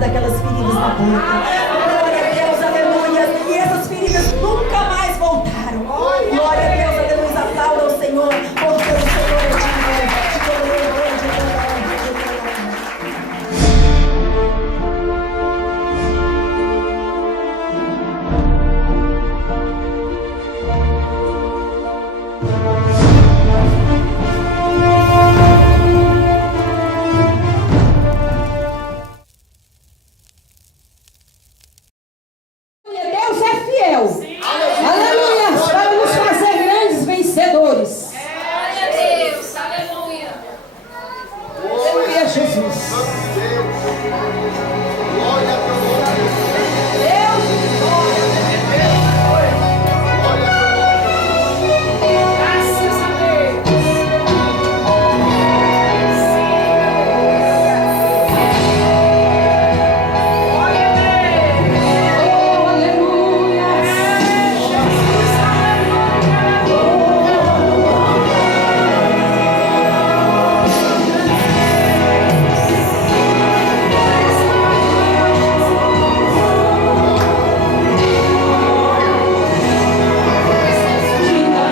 daquelas feridas na boca. Glória a Deus, aleluia. E essas feridas nunca mais voltaram. Glória a Deus, aleluia. Aplauda o Senhor, porque o Senhor é digno de todo louvor, de toda honra, de toda glória. Deus é fiel. Aleluia. Para nos fazer grandes vencedores. Deus, aleluia. Aleluia, Jesus. Glória a Deus. Graças a Deus. Oh, aleluia.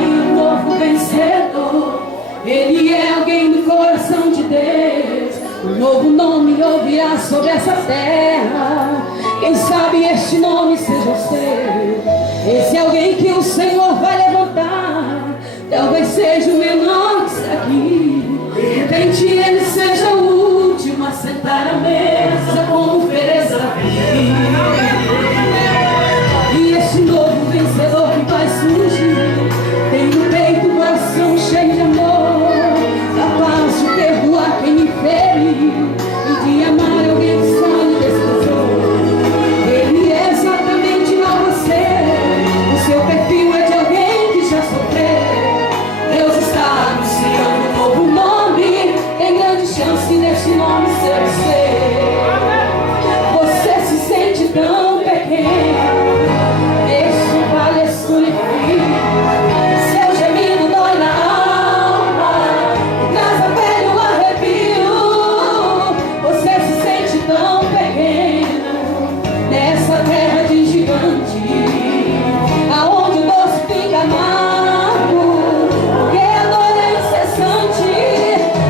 Um novo vencedor, ele é alguém do coração de Deus. Um novo nome ouvirá sobre essa terra. Quem sabe este nome seja o seu. Esse é alguém que o Senhor vai levantar. Talvez seja o menor que está aqui. De repente ele seja o último a sentar à mesa como ofereça a vida. E esse novo vencedor que vai surgir tem no peito um coração cheio de amor, capaz de perdoar quem me feriu e de amar alguém que só me desprezou. Ele é exatamente igual a você, o seu perfil é de alguém que já sofreu. Deus está anunciando um novo nome, tem grande chance neste nome ser o seu. Você se sente tão pequeno. Este vale escurecer, seu gemido dói na alma, traz a pele um arrepio. Você se sente tão pequeno nessa terra de gigante, aonde o doce fica amargo, porque a dor é incessante,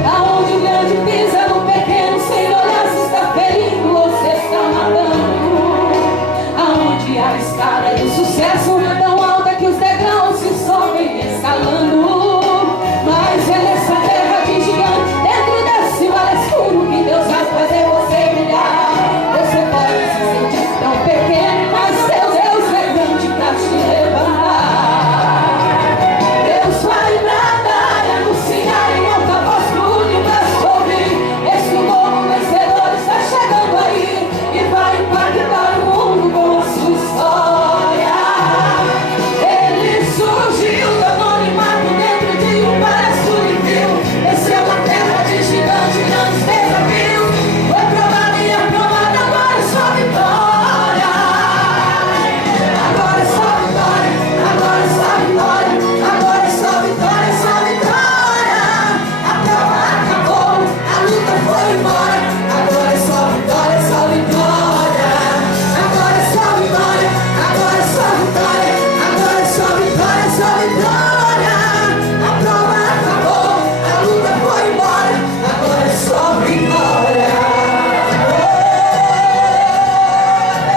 aonde o grande pisa no pequeno sem olhar se está ferindo ou se está matando, aonde a escada do sucesso é tão alta que os degraus se sobem escalando. Mas é nessa terra de gigante, dentro desse vale escuro, que Deus vai fazer você brilhar. Você pode se sentir tão pequeno, mas seu Deus é grande pra te levantar. Deus vai bradar e anunciar em alta voz pro universo ouvir. Esse novo vencedor está chegando aí e vai impactar o mundo com a sua história. Ele surgiu do anonimato dentro de um palácio de fio. Esse é uma terra de gigante, grandes desafios. Foi provado e aprovado, agora é só vitória. Agora é só vitória, agora é só vitória, agora é só vitória, só vitória. A prova acabou, a luta foi embora. Agora é só vitória, só vitória. Agora é só vitória, agora é só vitória. Agora é só vitória, só vitória. A prova acabou, a luta foi embora. Agora é só vitória.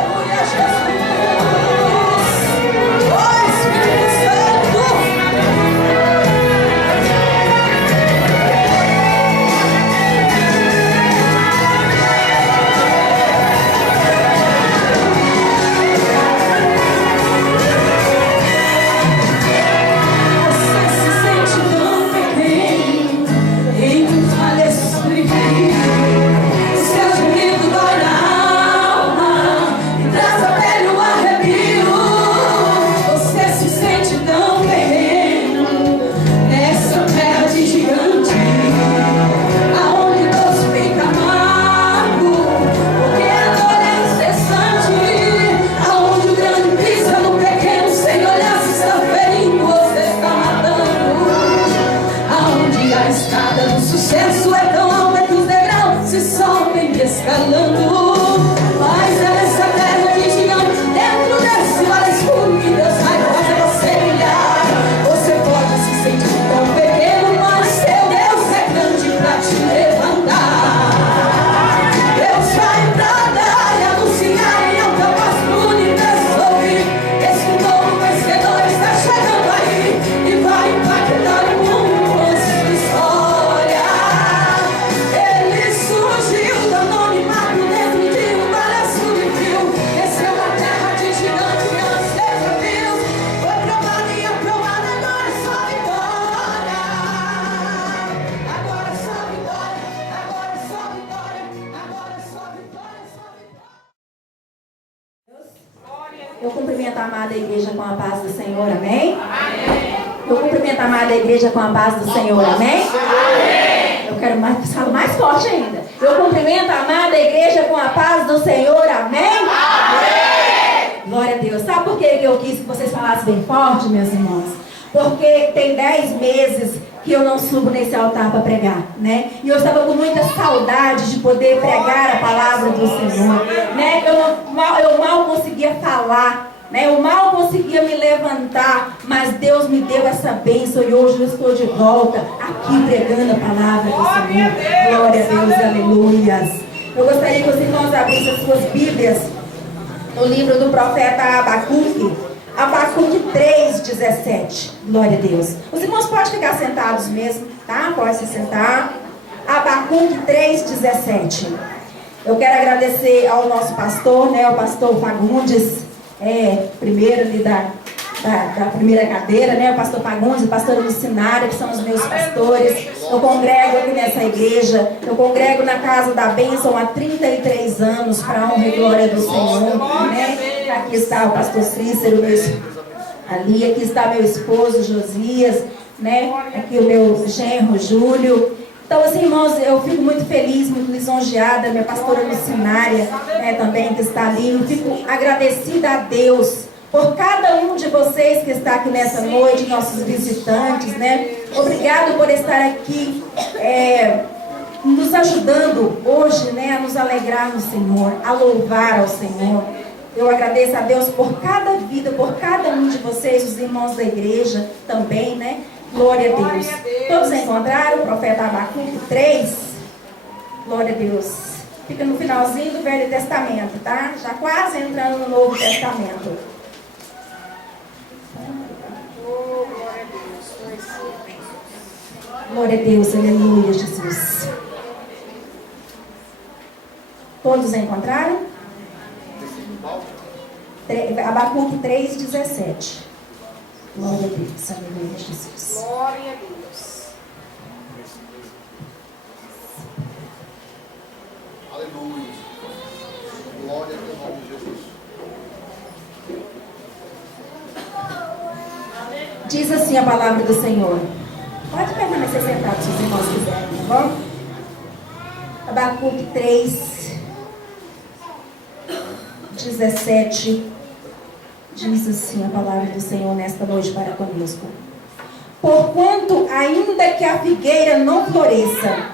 Aleluia, Jesus. Oh, Espírito Santo. amada igreja com a paz do Senhor, amém? Amém. Eu cumprimento a amada igreja com a paz do Senhor, amém? Amém. Eu quero falo mais forte ainda. Eu cumprimento a amada igreja com a paz do Senhor, amém? Amém. Glória a Deus. Sabe por que eu quis que vocês falassem bem forte, meus irmãos? Porque tem 10 meses que eu não subo nesse altar para pregar, né? E eu estava com muita saudade de poder pregar a palavra do Senhor, né? Eu mal conseguia falar, né? Eu mal conseguia me levantar, mas Deus me deu essa bênção e hoje eu estou de volta aqui pregando a palavra do Senhor. Glória a Deus, aleluias. Eu gostaria que os irmãos abrissem as suas Bíblias no livro do profeta Abacuque. Abacuque 3:17. Glória a Deus. Os irmãos podem ficar sentados mesmo, tá? Pode se sentar. Abacuque 3:17. Eu quero agradecer ao nosso pastor, né? O pastor Fagundes, primeiro ali da primeira cadeira, né? O pastor Fagundes, o pastor Lucinária, que são os meus pastores. Eu congrego aqui nessa igreja. Eu congrego na Casa da Bênção há 33 anos, para a honra e glória do Senhor, né? Aqui está o pastor Cícero, ali, aqui está meu esposo Josias, né? Aqui o meu genro Júlio. Então, assim, irmãos, eu fico muito feliz, muito lisonjeada, minha pastora Lucinária, né, também que está ali. Eu fico agradecida a Deus por cada um de vocês que está aqui nessa noite, nossos visitantes, né? Obrigado por estar aqui, nos ajudando hoje, né, a nos alegrar no Senhor, a louvar ao Senhor. Eu agradeço a Deus por cada vida, por cada um de vocês, os irmãos da igreja também, né? Glória a Deus. Todos encontraram o profeta Abacuque 3? Glória a Deus. Fica no finalzinho do Velho Testamento, tá? Já quase entrando no Novo Testamento. Glória a Deus, aleluia, Jesus. Todos encontraram? Abacuque 3:17. Glória a Deus, aleluia, Jesus. Glória a Deus. Aleluia. Glória ao nome de Jesus. Diz assim a palavra do Senhor. Pode permanecer sentado se os irmãos quiserem, tá bom? Abacuque 3:17. Diz assim a palavra do Senhor nesta noite para conosco. Porquanto, ainda que a figueira não floresça,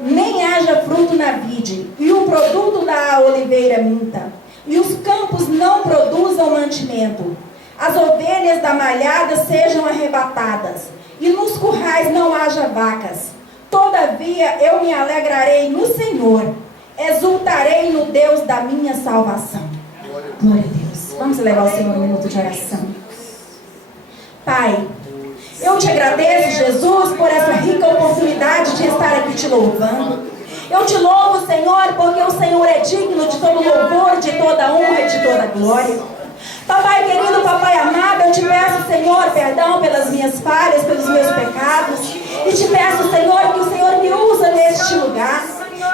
nem haja fruto na vide, e o produto da oliveira minta, e os campos não produzam mantimento, as ovelhas da malhada sejam arrebatadas, e nos currais não haja vacas, todavia eu me alegrarei no Senhor, exultarei no Deus da minha salvação. Glória a Deus. Vamos levar o Senhor um minuto de oração. Pai, eu te agradeço, Jesus, por essa rica oportunidade de estar aqui te louvando. Eu te louvo, Senhor, porque o Senhor é digno de todo louvor, de toda honra e de toda glória. Papai querido, papai amado, eu te peço, Senhor, perdão pelas minhas falhas, pelos meus pecados. E te peço, Senhor, que o Senhor me usa neste lugar.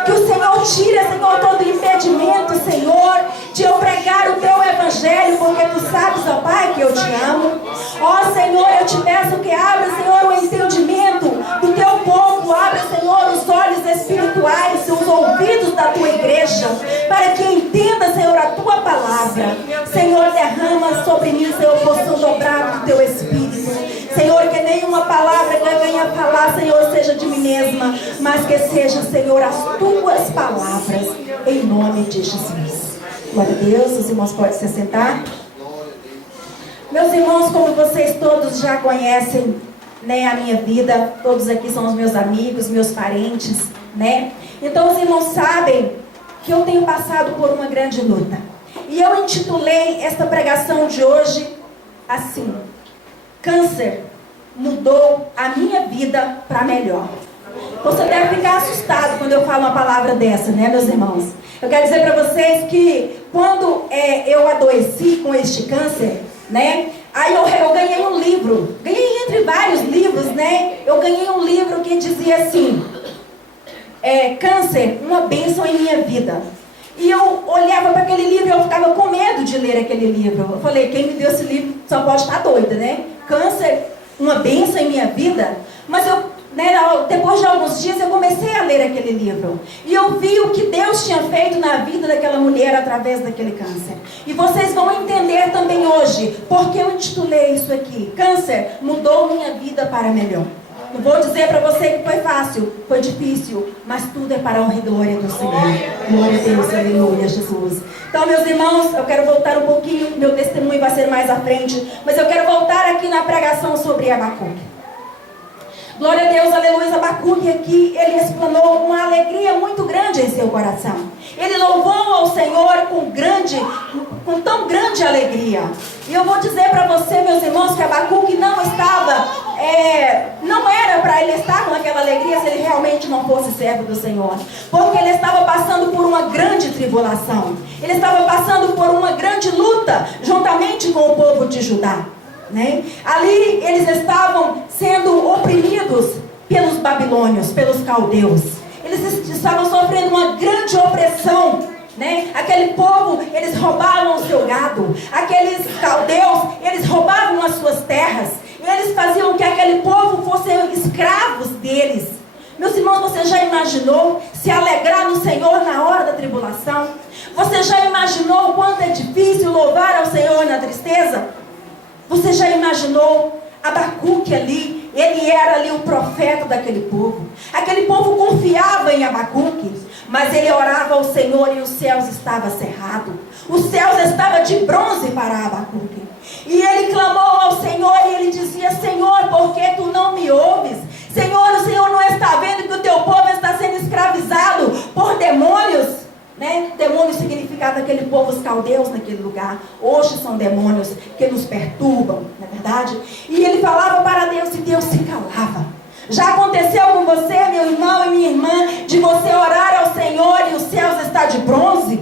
Que o Senhor tire, Senhor, todo impedimento, Senhor, de eu pregar o teu evangelho, porque tu sabes, ó Pai, que eu te amo. Ó Senhor, eu te peço que abra, Senhor, o entendimento do teu povo. Abra, Senhor, os olhos espirituais, os ouvidos da tua igreja, para que entenda, Senhor, a tua palavra. Senhor, derrama sobre mim, Senhor, porção dobrada do teu Espírito. Senhor, que nenhuma palavra que eu venha falar, Senhor, seja de mim mesma, mas que seja, Senhor, as tuas palavras, em nome de Jesus. Glória a Deus, os irmãos podem se sentar. Meus irmãos, como vocês todos já conhecem, né, a minha vida, todos aqui são os meus amigos, meus parentes, né? Então os irmãos sabem que eu tenho passado por uma grande luta. E eu intitulei esta pregação de hoje assim: câncer mudou a minha vida para melhor. Você deve ficar assustado quando eu falo uma palavra dessa, né, meus irmãos? Eu quero dizer para vocês que quando eu adoeci com este câncer, né, aí eu ganhei um livro, ganhei entre vários livros, né, eu ganhei um livro que dizia assim, câncer, uma bênção em minha vida. E eu olhava para aquele livro e eu ficava com medo de ler aquele livro. Eu falei, quem me deu esse livro só pode estar doida, né? Câncer, uma bênção em minha vida. Mas depois de alguns dias eu comecei a ler aquele livro. E eu vi o que Deus tinha feito na vida daquela mulher através daquele câncer. E vocês vão entender também hoje, porque eu intitulei isso aqui. Câncer mudou minha vida para melhor. Não vou dizer para você que foi fácil, foi difícil, mas tudo é para a honra e glória do Senhor. Glória a Deus, aleluia, Jesus. Então, meus irmãos, eu quero voltar um pouquinho, meu testemunho vai ser mais à frente, mas eu quero voltar aqui na pregação sobre Abacuque. Glória a Deus, aleluia. Abacuque aqui, ele explanou uma alegria muito grande em seu coração. Ele louvou ao Senhor com tão grande alegria. E eu vou dizer para você, meus irmãos, que Abacuque não era para ele estar com aquela alegria se ele realmente não fosse servo do Senhor. Porque ele estava passando por uma grande tribulação. Ele estava passando por uma grande luta, juntamente com o povo de Judá. Né? Ali eles estavam sendo oprimidos pelos babilônios, pelos caldeus. Eles estavam sofrendo uma grande opressão, né? Aquele povo, eles roubavam o seu gado. Aqueles caldeus, eles roubavam as suas terras. E eles faziam que aquele povo fossem escravos deles. Meus irmãos, você já imaginou se alegrar no Senhor na hora da tribulação? Você já imaginou o quanto é difícil louvar ao Senhor na tristeza? Você já imaginou Abacuque ali? Ele era ali o profeta daquele povo. Aquele povo confiava em Abacuque, mas ele orava ao Senhor e os céus estavam cerrados. Os céus estavam de bronze para Abacuque. E ele clamou ao Senhor e ele dizia, Senhor, por que tu não me ouves? Senhor, o Senhor não está vendo que o teu povo está sendo escravizado por demônios? Né? Demônios significava aquele povo, os caldeus naquele lugar. Hoje são demônios que nos perturbam, não é verdade? E ele falava para Deus e Deus se calava. Já aconteceu com você, meu irmão e minha irmã, de você orar ao Senhor e os céus estão de bronze?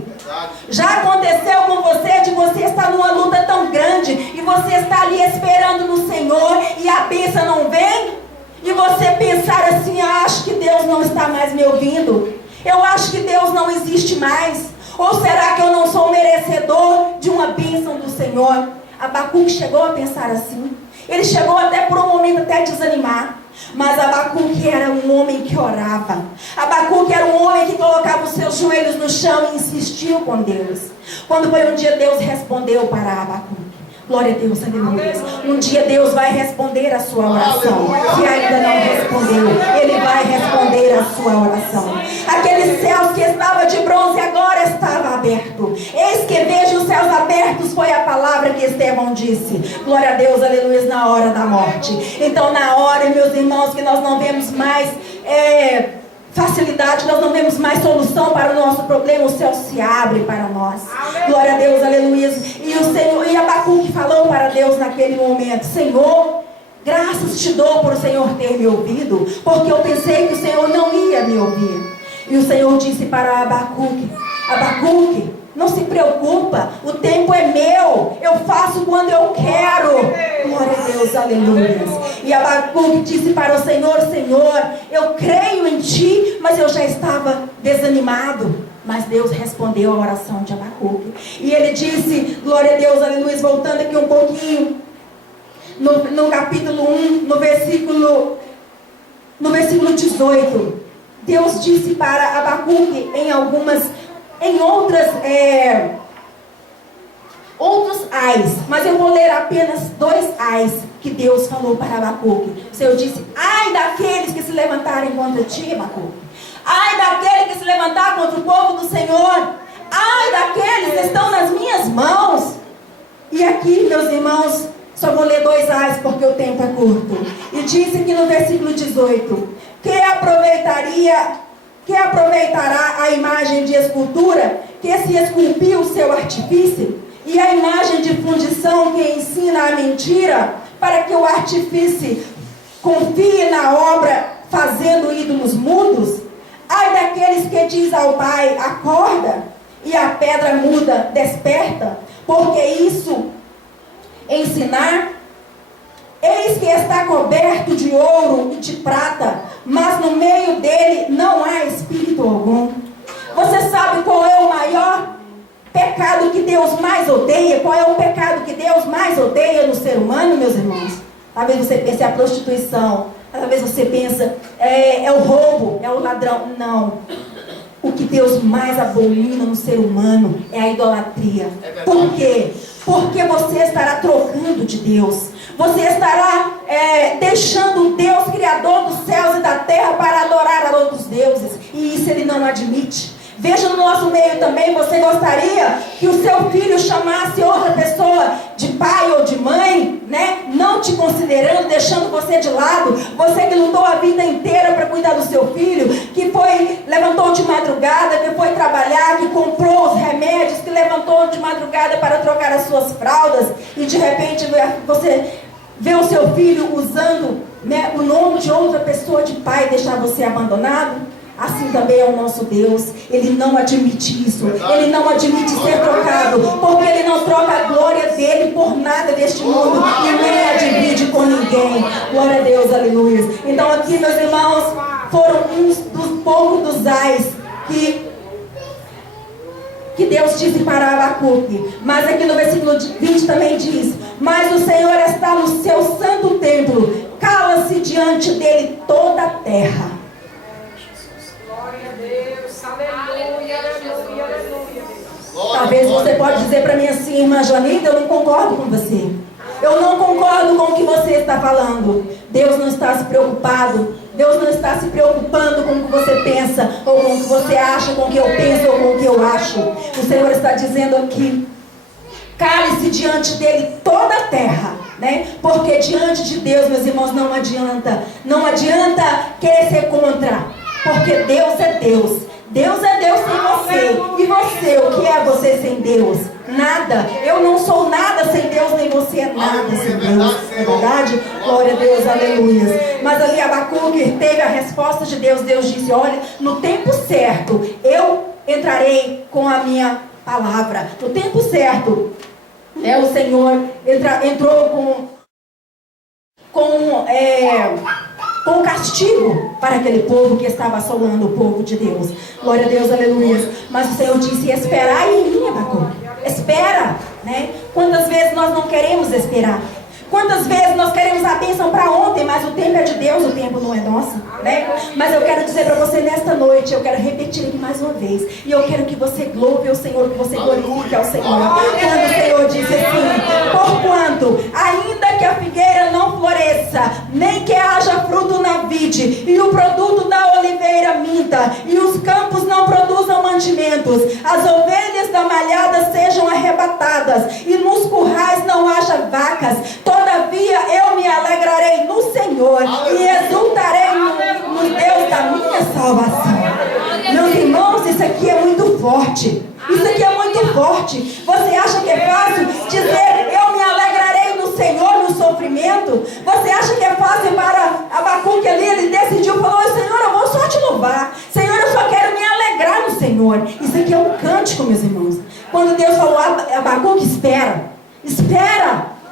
Já aconteceu com você de você estar numa luta tão grande e você está ali esperando no Senhor e a bênção não vem? E você pensar assim, acho que Deus não está mais me ouvindo. Eu acho que Deus não existe mais. Ou será que eu não sou merecedor de uma bênção do Senhor? Abacuque chegou a pensar assim. Ele chegou até por um momento até desanimar. Mas Abacuque era um homem que orava. Abacuque era um homem que colocava os seus joelhos no chão e insistiu com Deus. Quando foi um dia, Deus respondeu para Abacuque. Glória a Deus, aleluia. Um dia Deus vai responder a sua oração. Se ainda não respondeu, Ele vai responder a sua oração. Aqueles céus que estavam de bronze agora estavam abertos. Eis que vejo os céus abertos, foi a palavra que Estevão disse. Glória a Deus, aleluia, na hora da morte. Então na hora, meus irmãos, que nós não vemos mais facilidade, nós não vemos mais solução para o nosso problema, o céu se abre para nós. Glória a Deus, aleluia. E Abacuque falou para Deus naquele momento, Senhor, graças te dou por o Senhor ter me ouvido, porque eu pensei que o Senhor não ia me ouvir. E o Senhor disse para Abacuque, Abacuque, não se preocupa, o tempo é meu, eu faço quando eu quero. Glória a Deus, aleluia. E Abacuque disse para o Senhor, Senhor, eu creio em ti, mas eu já estava desanimado. Mas Deus respondeu a oração de Abacuque. E ele disse, glória a Deus, aleluia, voltando aqui um pouquinho, no capítulo 1, no versículo 18, Deus disse para Abacuque em outros ais, mas eu vou ler apenas 2 ais que Deus falou para Abacuque. O Senhor disse, ai daqueles que se levantarem contra ti, Abacuque. Ai daquele que se levantar contra o povo do Senhor. Ai daqueles que estão nas minhas mãos. E aqui, meus irmãos, só vou ler 2 ais porque o tempo é curto. E diz aqui no versículo 18, que aproveitará a imagem de escultura que se esculpiu o seu artifício, e a imagem de fundição que ensina a mentira, para que o artífice confie na obra fazendo ídolos mudos? Ai daqueles que diz ao pai, acorda, e a pedra muda, desperta, porque isso ensinar, eis que está coberto de ouro e de prata, mas no meio dele não há espírito algum. Você sabe qual é o maior pecado que Deus mais odeia? Qual é o pecado que Deus mais odeia no ser humano, meus irmãos? Talvez você pense a prostituição. Talvez você pense é o roubo, é o ladrão. Não. O que Deus mais abomina no ser humano é a idolatria. Por quê? Porque você estará trocando de Deus. Você estará deixando o Deus Criador dos céus e da terra para adorar a outros deuses. E isso Ele não admite. Veja no nosso meio também, você gostaria que o seu filho chamasse outra pessoa de pai ou de mãe, né? Não te considerando, deixando você de lado. Você que lutou a vida inteira para cuidar do seu filho, que levantou de madrugada, que foi trabalhar, que comprou os remédios, que levantou de madrugada para trocar as suas fraldas, e de repente você vê o seu filho usando, né, o nome de outra pessoa de pai e deixar você abandonado. Assim também é o nosso Deus. Ele não admite isso. Ele não admite ser trocado, porque Ele não troca a glória dEle por nada deste mundo, e nem a divide com ninguém. Glória a Deus, aleluia. Então aqui, meus irmãos, foram uns dos poucos dos ais que Deus disse para Abacuque. Mas aqui no versículo 20 também diz: mas o Senhor está no seu santo templo, cala-se diante dele toda a terra. Talvez você pode dizer para mim assim: irmã Joanita, eu não concordo com você. Eu não concordo com o que você está falando. Deus não está se preocupado. Deus não está se preocupando com o que você pensa, ou com o que você acha, com o que eu penso, ou com o que eu acho. O Senhor está dizendo aqui: cale-se diante dele toda a terra, né? Porque diante de Deus, meus irmãos, não adianta querer ser contra, porque Deus é Deus. Deus é Deus sem você. E você, o que é você sem Deus? Nada. Eu não sou nada sem Deus, nem você é nada sem Deus. É verdade? Glória a Deus, aleluia. Mas ali Abacuque teve a resposta de Deus. Deus disse: olha, no tempo certo eu entrarei com a minha palavra. No tempo certo, o Senhor entrou com castigo para aquele povo que estava assolando o povo de Deus. Glória a Deus, aleluia. Mas o Senhor disse: esperai em mim, Abacuque. Espera, né? Quantas vezes nós não queremos esperar? Quantas vezes nós queremos a bênção para ontem, mas o tempo é de Deus, o tempo não é nosso, né? Mas eu quero dizer para você nesta noite, eu quero repetir aqui mais uma vez, e eu quero que você louve ao Senhor, que você glorifique ao Senhor. Quando o Senhor diz assim: porquanto, ainda que a figueira não floresça, nem que haja fruto na vide, e o produto da oliveira minta, e os campos não produzam mantimentos, as ovelhas da malhada sejam arrebatadas, e nos currais não haja vacas, todavia eu me alegrarei no Senhor e exultarei no Deus da minha salvação. Meus irmãos, isso aqui é muito forte. Isso aqui é muito forte. Você acha que é fácil dizer: eu me alegrarei no Senhor no sofrimento? Você acha que é fácil para Abacuque ali? Ele decidiu, falou: Senhor, eu vou só te louvar. Senhor, eu só quero me alegrar no Senhor. Isso aqui é um cântico, meus irmãos. Quando Deus falou: Abacuque, espera.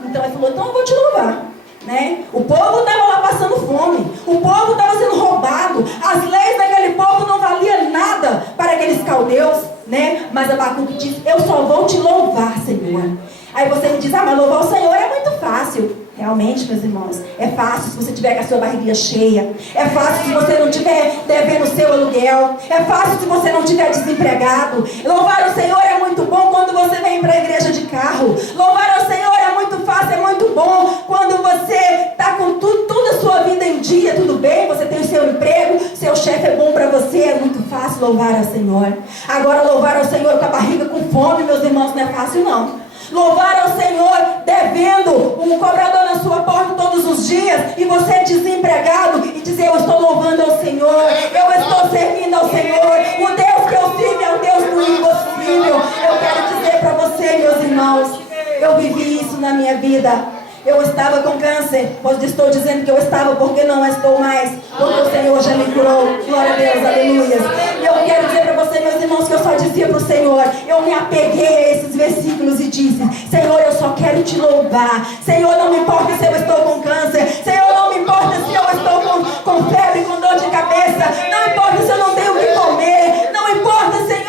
Então ele falou: então eu vou te louvar, né? O povo estava lá passando fome, o povo estava sendo roubado, as leis daquele povo não valiam nada para aqueles caldeus, né? Mas Abacuque diz: eu só vou te louvar, Senhor. Aí você me diz: mas louvar o Senhor é muito fácil. Realmente, meus irmãos, é fácil se você tiver com a sua barriguinha cheia. É fácil se você não tiver devendo o seu aluguel. É fácil se você não tiver desempregado. Louvar o Senhor é muito bom quando você vem para a igreja de carro. Louvar o Senhor é muito fácil, é muito bom quando você está com toda a sua vida em dia, tudo bem, você tem o seu emprego, seu chefe é bom para você, é muito fácil louvar ao Senhor. Agora, louvar ao Senhor com a barriga com fome, meus irmãos, não é fácil não. Louvar ao Senhor devendo um cobrador na sua porta todos os dias, e você desempregado, e dizer: eu estou louvando ao Senhor, eu estou servindo ao Senhor, o Deus que eu sirvo é o Deus do impossível. Eu quero dizer para você, meus irmãos, eu vivi isso na minha vida. Eu estava com câncer, pois estou dizendo que eu estava, porque não estou mais, porque o Senhor já me curou. Glória a Deus, aleluia. E eu quero dizer para você, meus irmãos, que eu só dizia para o Senhor, eu me apeguei a esses versículos e disse: Senhor, eu só quero te louvar. Senhor, não me importa se eu estou com câncer. Senhor, não me importa se eu estou com febre, com dor de cabeça. Não importa se eu não tenho o que comer. Não importa, Senhor,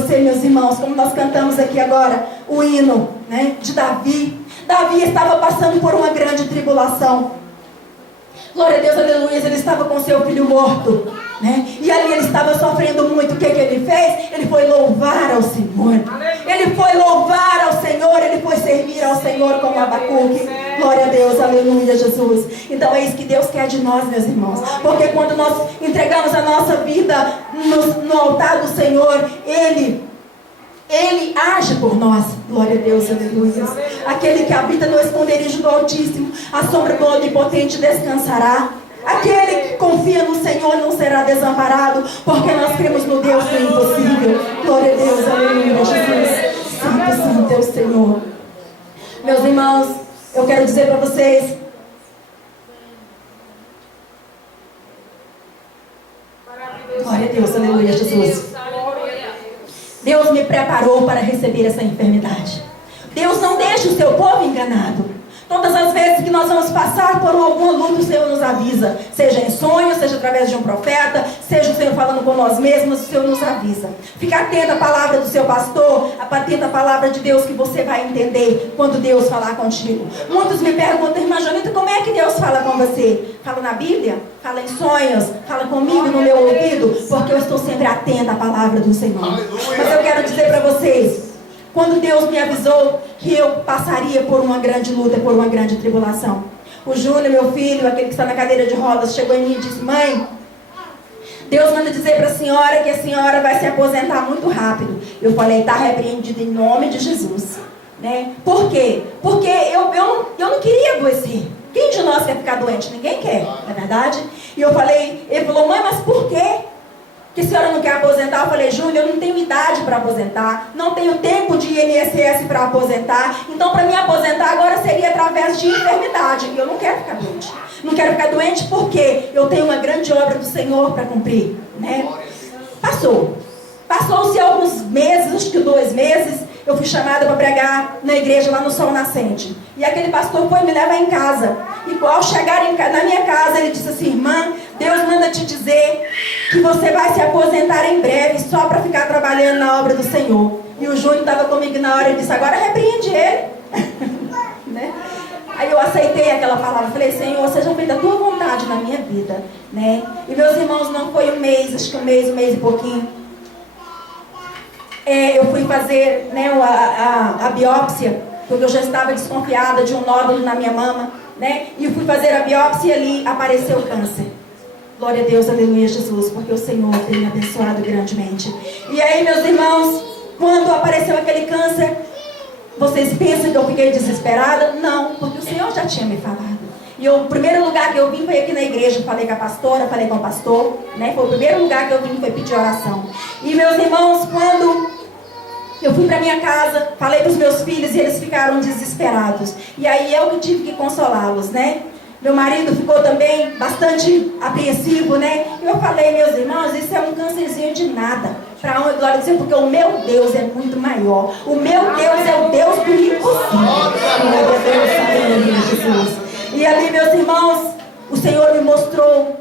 você, meus irmãos, como nós cantamos aqui agora, o hino, né, de Davi. Davi estava passando por uma grande tribulação. Glória a Deus, aleluia. Ele estava com seu filho morto, né? E ali ele estava sofrendo muito. O que ele fez? Ele foi louvar ao Senhor. Ele foi louvar ao Senhor. Ele foi servir ao Senhor como Abacuque. Glória a Deus, aleluia, Jesus. Então é isso que Deus quer de nós, meus irmãos. Porque quando nós entregamos a nossa vida no altar do Senhor, Ele age por nós. Glória a Deus, aleluia. Aquele que habita no esconderijo do Altíssimo, a sombra do Onipotente descansará. Aquele que confia no Senhor não será desamparado, porque nós cremos no Deus do impossível. Glória a Deus, aleluia, Jesus. Santo, santo é o Senhor. Meus irmãos, eu quero dizer para vocês, glória a Deus, aleluia, Jesus. Deus me preparou para receber essa enfermidade. Deus não deixa o seu povo enganado. Todas as vezes que nós vamos passar por alguma luta, o Senhor nos avisa. Seja em sonho, seja através de um profeta, seja o Senhor falando com nós mesmos, o Senhor nos avisa. Fica atento à palavra do seu pastor, atento à palavra de Deus, que você vai entender quando Deus falar contigo. Muitos me perguntam, irmã Jonita, como é que Deus fala com você? Fala na Bíblia? Fala em sonhos? Fala comigo no meu ouvido? Porque eu estou sempre atenta à palavra do Senhor. Mas eu quero dizer para vocês, quando Deus me avisou que eu passaria por uma grande luta, por uma grande tribulação, o Júnior, meu filho, aquele que está na cadeira de rodas, chegou em mim e disse: mãe, Deus manda dizer para a senhora que a senhora vai se aposentar muito rápido. Eu falei: está repreendido em nome de Jesus, né? Por quê? Porque eu não queria adoecer. Quem de nós quer ficar doente? Ninguém quer, não é verdade? E eu falei, ele falou: mãe, mas por quê? Que a senhora não quer aposentar? Eu falei: Júnior, eu não tenho idade para aposentar, não tenho tempo de INSS para aposentar, então para me aposentar agora seria através de enfermidade, e eu não quero ficar doente. Não quero ficar doente porque eu tenho uma grande obra do Senhor para cumprir, né? Passou-se alguns meses, acho que 2 meses, eu fui chamada para pregar na igreja lá no Sol Nascente. E aquele pastor foi me levar em casa. E ao chegar na minha casa, ele disse assim: irmã, Deus manda te dizer que você vai se aposentar em breve, só para ficar trabalhando na obra do Senhor. E o Júnior estava comigo na hora e disse: agora repreende ele. Né? Aí eu aceitei aquela palavra, falei: Senhor, seja feita a tua vontade na minha vida, né? E meus irmãos, não foi um mês, acho que um mês e pouquinho, eu fui fazer, né, a biópsia, porque eu já estava desconfiada de um nódulo na minha mama, né? E eu fui fazer a biópsia e ali apareceu câncer. Glória a Deus, aleluia, Jesus, porque o Senhor tem me abençoado grandemente. E aí, meus irmãos, quando apareceu aquele câncer, vocês pensam que eu fiquei desesperada? Não, porque o Senhor já tinha me falado. E o primeiro lugar que eu vim foi aqui na igreja. Falei com a pastora, falei com o pastor, né? Foi o primeiro lugar que eu vim, foi pedir oração. E meus irmãos, quando eu fui para minha casa, falei para os meus filhos e eles ficaram desesperados. E aí eu que tive que consolá-los, né? Meu marido ficou também bastante apreensivo, né? E eu falei: meus irmãos, isso é um câncerzinho de nada. Para honra e glória do Senhor, porque o meu Deus é muito maior. O meu Deus é o Deus do impossível. Glória a Deus, Jesus. E ali, meus irmãos, o Senhor me mostrou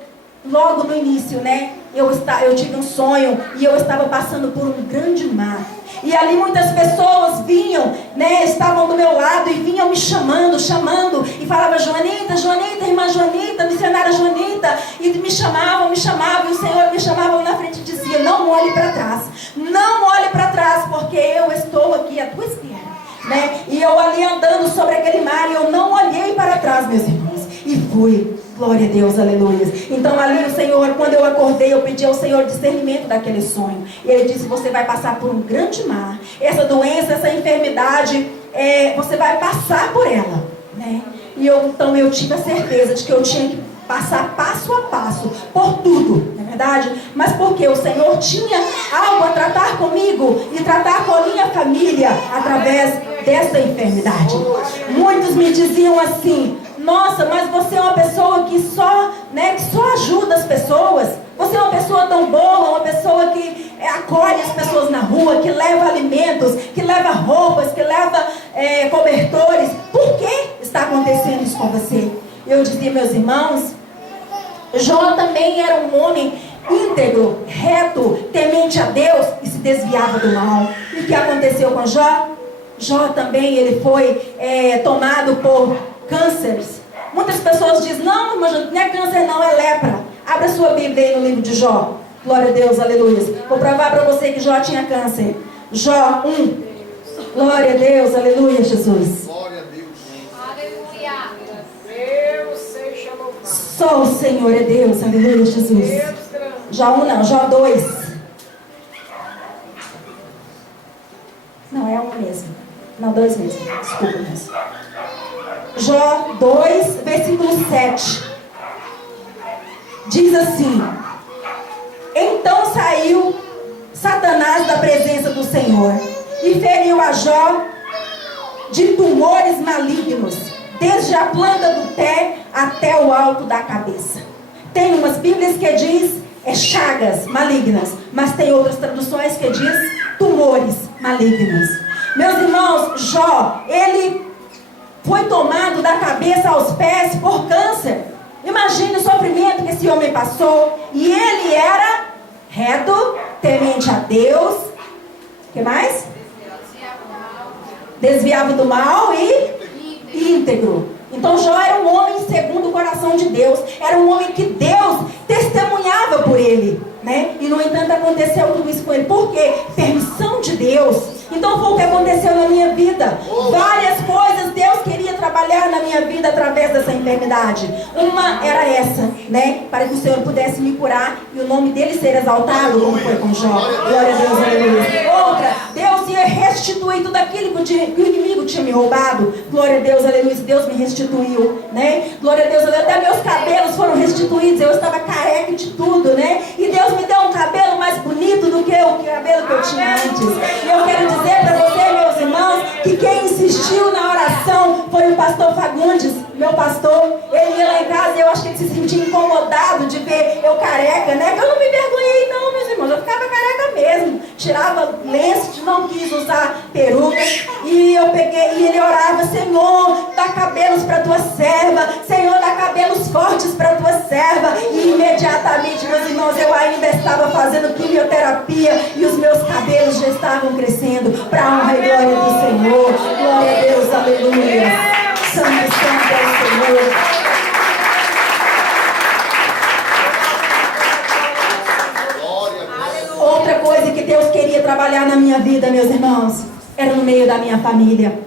logo no início, né? Eu tive um sonho e eu estava passando por um grande mar. E ali muitas pessoas vinham, né? Estavam do meu lado e vinham me chamando. E falava: Joanita, irmã Joanita, missionária Joanita. E me chamavam. E o Senhor me chamava na frente e dizia: não olhe para trás. Não olhe para trás, porque eu estou aqui à tua espera, né? E eu ali andando sobre aquele mar, e eu não olhei para trás, meus irmãos. E fui. Glória a Deus, aleluia. Então ali o Senhor, quando eu acordei, eu pedi ao Senhor discernimento daquele sonho. E Ele disse: você vai passar por um grande mar. Essa doença, essa enfermidade, você vai passar por ela, né? E então eu tive a certeza de que eu tinha que passar passo a passo por tudo, não é verdade? Mas porque o Senhor tinha algo a tratar comigo e tratar com a minha família através dessa enfermidade. Muitos me diziam assim: nossa, mas você é uma pessoa que só ajuda as pessoas. Você é uma pessoa tão boa, uma pessoa que acolhe as pessoas na rua, que leva alimentos, que leva roupas, que leva cobertores. Por que está acontecendo isso com você? Eu dizia: meus irmãos, Jó também era um homem íntegro, reto, temente a Deus e se desviava do mal. E o que aconteceu com Jó? Jó também, ele foi tomado por cânceres. Muitas pessoas dizem, não, mas não é câncer não, é lepra. Abra sua Bíblia aí no livro de Jó. Glória a Deus, aleluia. Vou provar para você que Jó tinha câncer. Jó 1. Glória a Deus, aleluia, Jesus. Glória a Deus. Aleluia. Deus seja louvado. Só o Senhor é Deus, aleluia, Jesus. Deus grande. Jó 1 não, Jó 2. Não, é 1 mesmo. Não, 2 mesmo. Desculpa, mas. Jó 2, versículo 7. Diz assim: então saiu Satanás da presença do Senhor e feriu a Jó de tumores malignos, desde a planta do pé até o alto da cabeça. Tem umas Bíblias que diz chagas malignas, mas tem outras traduções que diz tumores malignos. Meus irmãos, Jó, ele foi tomado da cabeça aos pés por câncer. Imagine o sofrimento que esse homem passou. E ele era reto, temente a Deus. O que mais? Desviava do mal e íntegro. Então Jó era um homem segundo o coração de Deus. Era um homem que Deus testemunhava por ele, né? E no entanto aconteceu tudo isso com ele. Por quê? Permissão de Deus. Então foi o que aconteceu na minha vida. Várias coisas Deus queria trabalhar na minha vida através dessa enfermidade. Uma era essa, né? Para que o Senhor pudesse me curar e o nome dele ser exaltado, como foi com Jó. Glória a Deus, aleluia. Outra, Deus ia restituir tudo aquilo que o inimigo tinha me roubado. Glória a Deus, aleluia. Deus me restituiu, né? Glória a Deus, aleluia. Até meus cabelos foram restituídos. Eu estava careca de tudo, né? E Deus me deu um cabelo mais bonito do que o cabelo que eu tinha antes. E eu quero dizer para você, meus irmãos, que quem insistiu na oração foi o pastor Fagundes, meu pastor. Ele ia lá em casa e eu acho que ele se sentia incomodado de ver eu careca, né? Que eu não me vergonhei não, meus irmãos. Eu ficava careca mesmo. Tirava lenço, não quis usar peruca. E eu peguei, e ele orava: Senhor, dá cabelos para tua serva. Senhor, dá cabelos fortes para tua serva. E imediatamente, meus irmãos, eu ainda estava fazendo quimioterapia e os meus cabelos já estavam crescendo para a honra e glória do Senhor. Glória a Deus, aleluia. Santo, santo é o Senhor. Outra coisa que Deus queria trabalhar na minha vida, meus irmãos, era no meio da minha família,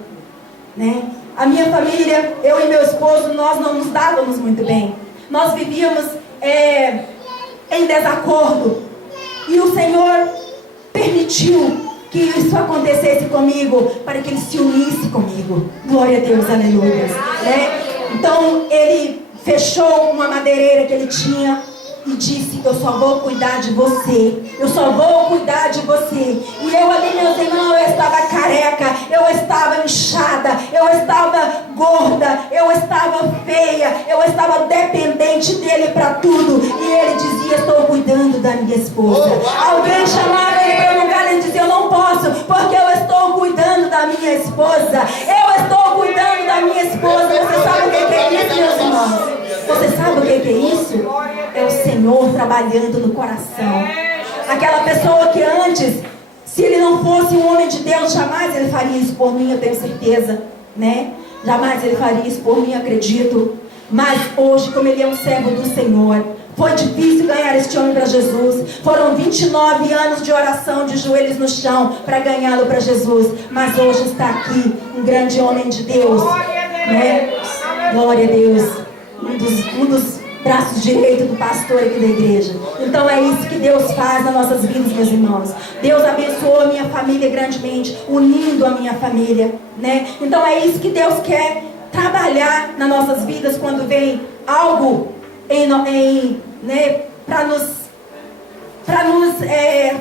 né? A minha família, eu e meu esposo, nós não nos dávamos muito bem. Nós vivíamos em desacordo. E o Senhor permitiu que isso acontecesse comigo, para que ele se unisse comigo. Glória a Deus, aleluia, né? Então ele fechou uma madeireira que ele tinha e disse: eu só vou cuidar de você, eu só vou cuidar de você. E eu ali, meus irmãos, eu estava careca, eu estava inchada, eu estava gorda, eu estava feia, eu estava dependente dele para tudo. E ele dizia: estou cuidando da minha esposa. Alguém chamava ele para um lugar e ele dizia: eu não posso, porque eu estou cuidando da minha esposa. Eu estou cuidando da minha esposa. Você sabe o que é isso, meus irmãos? Você sabe o que é isso? É o Senhor trabalhando no coração. Aquela pessoa que antes, se ele não fosse um homem de Deus, jamais ele faria isso por mim, eu tenho certeza, né? Jamais ele faria isso por mim, acredito. Mas hoje, como ele é um servo do Senhor, foi difícil ganhar este homem para Jesus. Foram 29 anos de oração, de joelhos no chão, para ganhá-lo para Jesus. Mas hoje está aqui um grande homem de Deus, né? Glória a Deus. Um dos braços direitos do pastor aqui da igreja. Então é isso que Deus faz nas nossas vidas, meus irmãos. Deus abençoou a minha família grandemente, unindo a minha família, né? Então é isso que Deus quer trabalhar nas nossas vidas quando vem algo né, para nos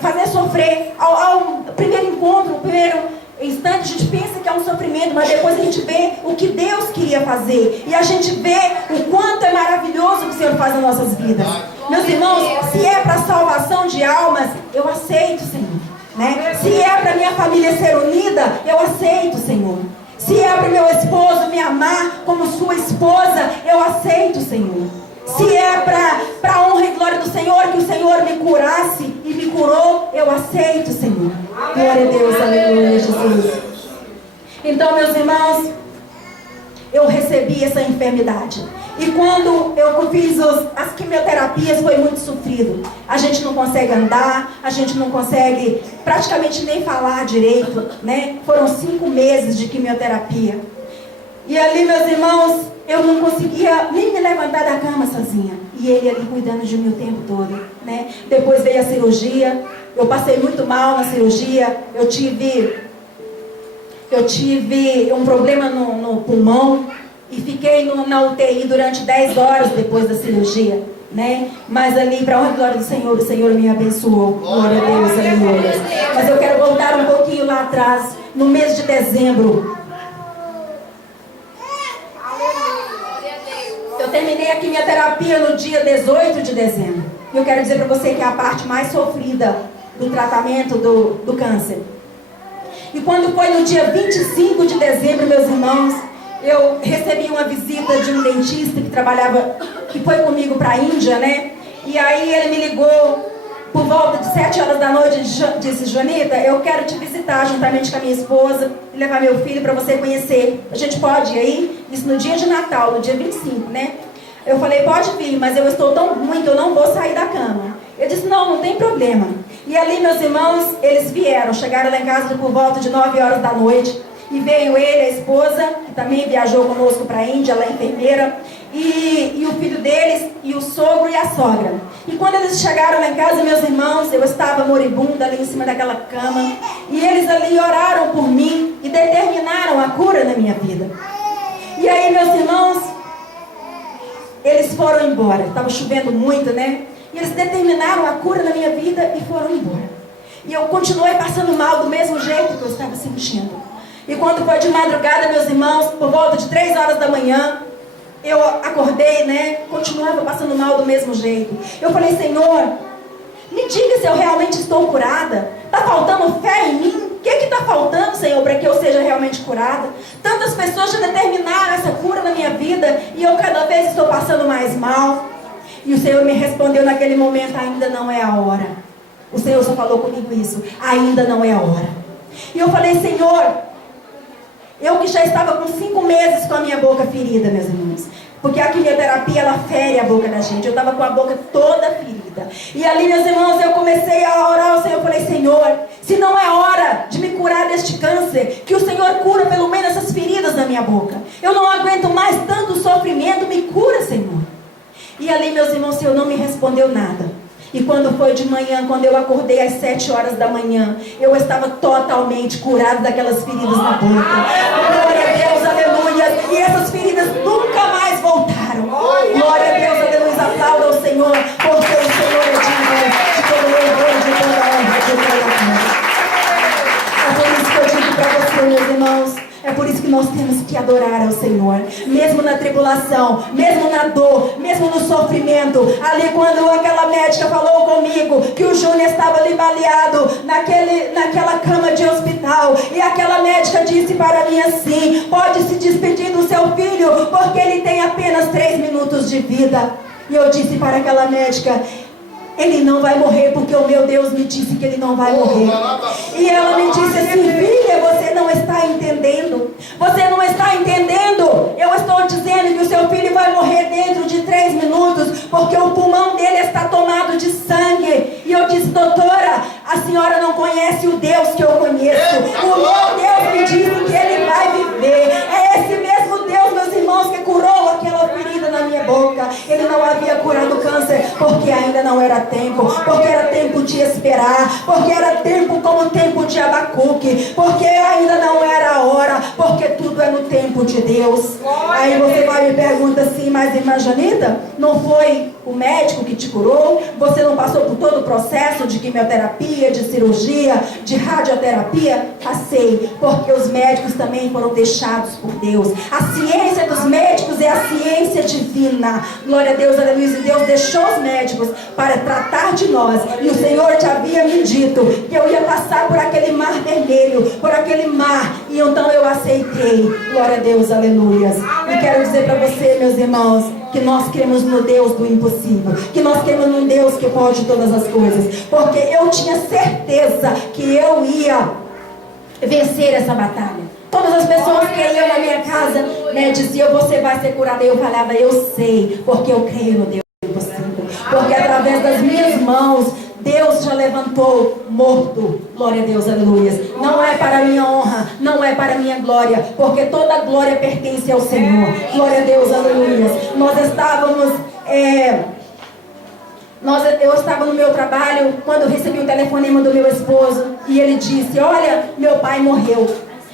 fazer sofrer. Ao primeiro encontro, o primeiro instante, a gente pensa que é um sofrimento, mas depois a gente vê o que Deus queria fazer. E a gente vê o quanto é maravilhoso o que o Senhor faz nas nossas vidas. Meus irmãos, se é para salvação de almas, eu aceito, Senhor, né? Se é para minha família ser unida, eu aceito, Senhor. Se é para meu esposo me amar como sua esposa, eu aceito, Senhor. Se é para a honra e glória do Senhor, que o Senhor Senhor me curasse e me curou, eu aceito, Senhor. Glória a Deus, aleluia, Jesus. Então, meus irmãos, eu recebi essa enfermidade. E quando eu fiz as quimioterapias, foi muito sofrido. A gente não consegue andar, a gente não consegue praticamente nem falar direito, né? Foram 5 meses de quimioterapia. E ali, meus irmãos, eu não conseguia nem me levantar da cama sozinha. E ele ali cuidando de mim o tempo todo, né? Depois veio a cirurgia. Eu passei muito mal na cirurgia. Eu tive um problema no pulmão. E fiquei na UTI durante 10 horas depois da cirurgia, né? Mas ali, para a honra e glória do Senhor, o Senhor me abençoou. Glória a Deus, aleluia. Mas eu quero voltar um pouquinho lá atrás, no mês de dezembro. Eu terminei a quimioterapia no dia 18 de dezembro. E eu quero dizer para você que é a parte mais sofrida do tratamento do câncer. E quando foi no dia 25 de dezembro, meus irmãos, eu recebi uma visita de um dentista que foi comigo para a Índia, né? E aí ele me ligou por volta de 7 horas da noite e disse: Joanita, eu quero te visitar juntamente com a minha esposa e levar meu filho para você conhecer. A gente pode ir aí? Isso no dia de Natal, no dia 25, né? Eu falei: pode vir, mas eu estou tão ruim que eu não vou sair da cama. Eu disse: não tem problema. E ali, meus irmãos, eles chegaram lá em casa por volta de 9 horas da noite. E veio ele, a esposa, que também viajou conosco para a Índia, ela é enfermeira, e o filho deles, e o sogro e a sogra. E quando eles chegaram lá em casa, meus irmãos, eu estava moribunda ali em cima daquela cama, e eles ali oraram por mim e determinaram a cura na minha vida. E aí, meus irmãos, eles foram embora. Estava chovendo muito, né? E eles determinaram a cura na minha vida e foram embora. E eu continuei passando mal do mesmo jeito que eu estava sentindo. E quando foi de madrugada, meus irmãos, por volta de 3 horas da manhã, eu acordei, né? Continuava passando mal do mesmo jeito. Eu falei: Senhor, me diga se eu realmente estou curada. Está faltando fé em mim? O que está faltando, Senhor, para que eu seja realmente curada? Tantas pessoas já determinaram essa cura na minha vida e eu cada vez estou passando mais mal. E o Senhor me respondeu naquele momento: ainda não é a hora. O Senhor só falou comigo isso: ainda não é a hora. E eu falei: Senhor, eu que já estava com 5 meses com a minha boca ferida, meus irmãos. Porque a quimioterapia, ela fere a boca da gente. Eu estava com a boca toda ferida. E ali, meus irmãos, eu comecei a orar ao Senhor. Eu falei: Senhor, se não é hora de me curar deste câncer, que o Senhor cura pelo menos essas feridas na minha boca. Eu não aguento mais tanto sofrimento, me cura, Senhor. E ali, meus irmãos, o Senhor não me respondeu nada. E quando foi de manhã, quando eu acordei às 7 horas da manhã, eu estava totalmente curado daquelas feridas na boca. Glória a Deus, aleluia. E essas feridas nunca mais voltaram. Glória a Deus, aleluia. Aplauda ao Senhor, porque o Senhor é digno de todo louvor, de toda honra, de toda glória. É por isso que eu digo para você, meus irmãos, é por isso que nós temos que adorar ao Senhor. Mesmo na tribulação, mesmo na dor, mesmo no sofrimento. Ali quando aquela médica falou comigo que o Júnior estava ali baleado naquela cama de hospital. E aquela médica disse para mim assim: pode se despedir do seu filho, porque ele tem apenas 3 minutos de vida. E eu disse para aquela médica: ele não vai morrer, porque o meu Deus me disse que ele não vai morrer. E ela me disse assim: filha, você não está entendendo. Você não está entendendo. Eu estou dizendo que o seu filho vai morrer dentro de 3 minutos, porque o pulmão dele está tomado de sangue. E eu disse: doutora, a senhora não conhece o Deus que eu conheço. O meu Deus me disse que ele vai viver. É esse mesmo Deus, meus irmãos, que curou aquela ferida na minha boca. Ele não havia curado o câncer, porque ainda não era tempo, porque era tempo de esperar, porque era tempo como o tempo de Abacuque, porque ainda não era a hora, porque tudo é no tempo de Deus. Aí você vai e me pergunta assim: mas irmã Janita, não foi o médico que te curou? Você não passou por todo o processo de quimioterapia, de cirurgia, de radioterapia? Passei, porque os médicos também foram deixados por Deus. A ciência dos médicos é a ciência divina. Glória a Deus, aleluia. E Deus deixou os médicos para tratar de nós. E o Senhor te havia me dito que eu ia passar por aquele mar vermelho, por aquele mar. E então eu aceitei. Glória a Deus, aleluias. E quero dizer para você, meus irmãos, que nós cremos no Deus do impossível, que nós cremos no Deus que pode todas as coisas, porque eu tinha certeza que eu ia vencer essa batalha. Todas as pessoas que iam na minha casa, né, diziam: você vai ser curada. E eu falava: eu sei, porque eu creio no Deus do impossível, porque através das minhas mãos Deus já levantou morto. Glória a Deus, aleluia. Não é para a minha honra, não é para a minha glória, porque toda a glória pertence ao Senhor. Glória a Deus, aleluia. Nós estávamos, eu estava no meu trabalho, quando eu recebi o telefonema do meu esposo, e ele disse: olha, meu pai morreu,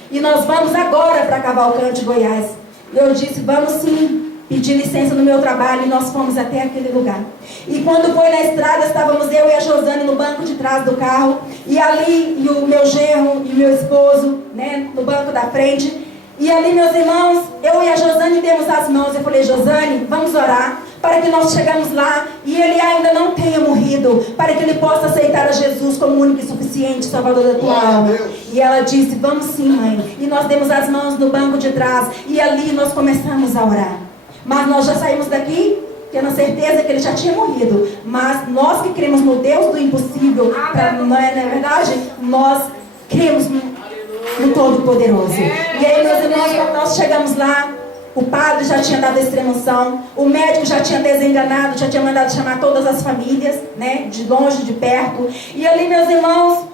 e nós vamos agora para Cavalcante, Goiás. Eu disse: vamos sim. Pedi licença no meu trabalho e nós fomos até aquele lugar. E quando foi na estrada, estávamos eu e a Josane no banco de trás do carro, e ali, e o meu genro e o meu esposo, né, no banco da frente. E ali, meus irmãos, eu e a Josane demos as mãos. Eu falei: Josane, vamos orar para que nós chegamos lá e ele ainda não tenha morrido, para que ele possa aceitar a Jesus como único e suficiente Salvador da tua alma. E ela disse: vamos sim, mãe. E nós demos as mãos no banco de trás, e ali nós começamos a orar. Mas nós já saímos daqui tendo a certeza que ele já tinha morrido. Mas nós que cremos no Deus do impossível, não é verdade? Nós cremos no Todo-Poderoso. E aí, meus irmãos, quando nós chegamos lá, o padre já tinha dado a extrema-unção, o médico já tinha desenganado, já tinha mandado chamar todas as famílias, né, de longe, de perto. E ali, meus irmãos,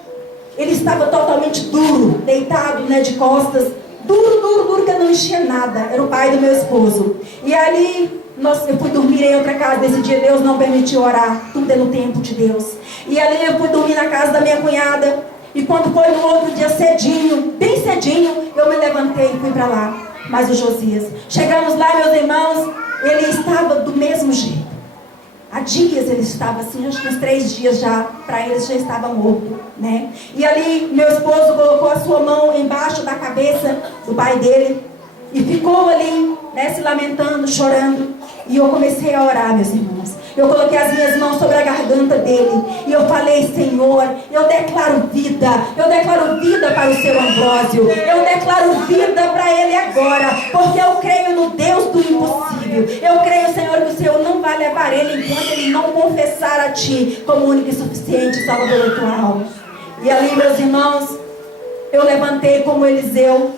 ele estava totalmente duro, deitado, né, de costas. Duro, que eu não enchia nada. Era o pai do meu esposo. E ali, eu fui dormir em outra casa. Nesse dia Deus não permitiu orar. Tudo é no tempo de Deus. E ali eu fui dormir na casa da minha cunhada. E quando foi no outro dia cedinho, bem cedinho, eu me levantei e fui para lá. Mas o Josias, chegamos lá, meus irmãos, ele estava do mesmo jeito. Há dias ele estava assim, acho que uns 3 dias já, para ele já estava morto, né? E ali meu esposo colocou a sua mão embaixo da cabeça do pai dele e ficou ali, né, se lamentando, chorando. E eu comecei a orar, meus irmãos. Eu coloquei as minhas mãos sobre a garganta dele e eu falei: Senhor, eu declaro vida para o seu Ambrósio, eu declaro vida para ele agora, porque eu creio no Deus do impossível. Eu creio, Senhor, que o Senhor não vai levar ele enquanto ele não confessar a Ti como único e suficiente Salvador da tua alma. E ali, meus irmãos, eu levantei como Eliseu,